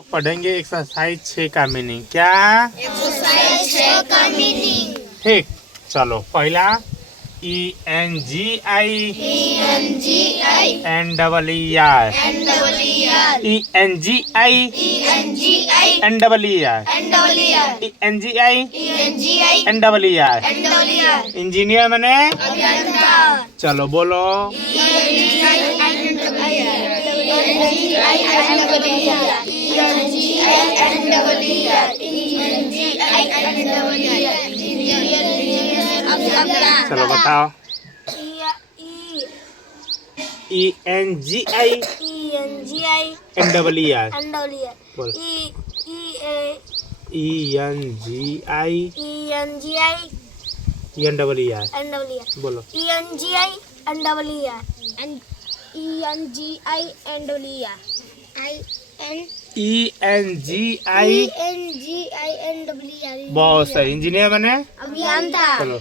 लोग पढ़ेंगे एक्सरसाइज 6 का मीनिंग। क्या एक्सरसाइज 6 का मीनिंग। ठीक, चलो पहला ENGI NEER ENGI NEER engineer मैंने। चलो बोलो चलो बताओ। ENGI NEER बोलो। ENGI NEER बोलो। ENGI बहुत सही, इंजीनियर बने। अभियंता। चलो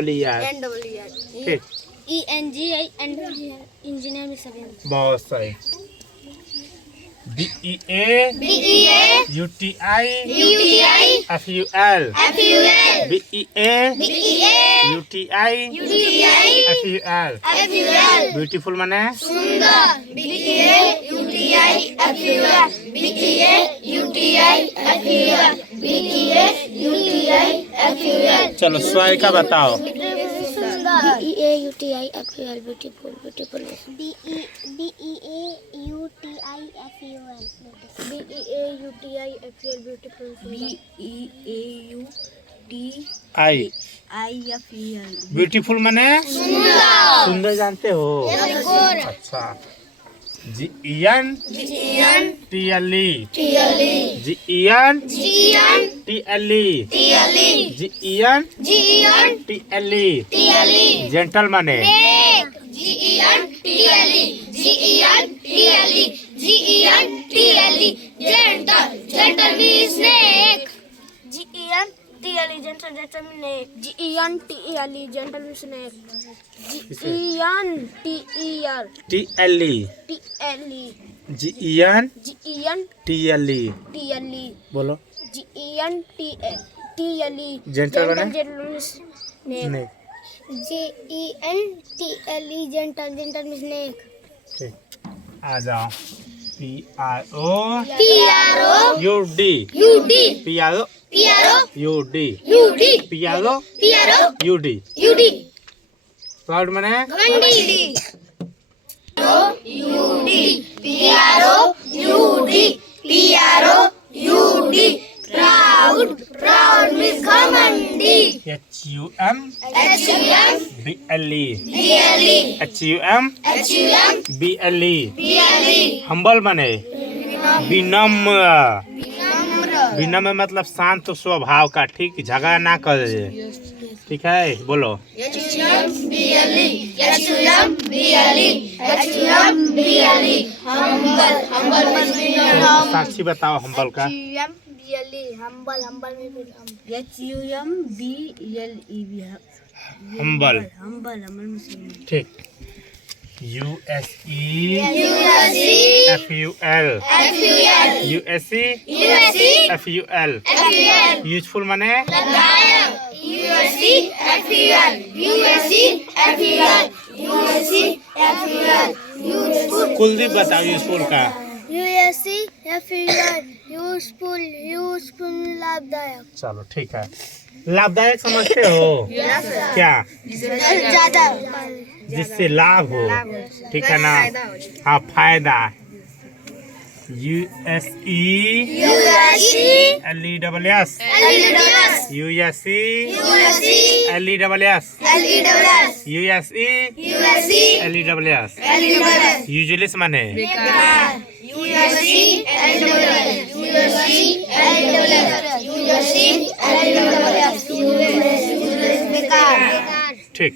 NEER ठीक, इंजीनियर में सभी। बहुत सही। BEA UTI FUL BEA UTI FUL beautiful माने सुंदर। BEA UTI FUL चलो स्वय का बताओ। BEA UTI FUL beautiful beautiful. BEA UTI FUL beautiful. BEA UTI beautiful माने सुंदर जानते हो। अच्छा GEN TLE GEN TLE gentle माने। Gentle means snake. TLE बोलो। जेंटल माने नहीं। Gentle means snake. ठीक, आ जाओ। PRO UD PRO UD proud माने प्राउड मीन्स घमंडी। HUM BLE हम्बल माने विनम्र। विनम्र मतलब शांत स्वभाव का, ठीक, झगड़ा ना करे। ठीक है बोलो। साक्षी बताओ हम्बल का। हम्बल ठीक। USE FUL यूजफुल माने कुलदीप बताओ यूजफुल का। यूजफुल लाभदायक। चलो ठीक है, लाभदायक समझते हो क्या? ज्यादा जिससे लाभ हो, ठीक है ना। हाँ फायदा। USE LESS USE LESS USE LESS useless माने ठीक।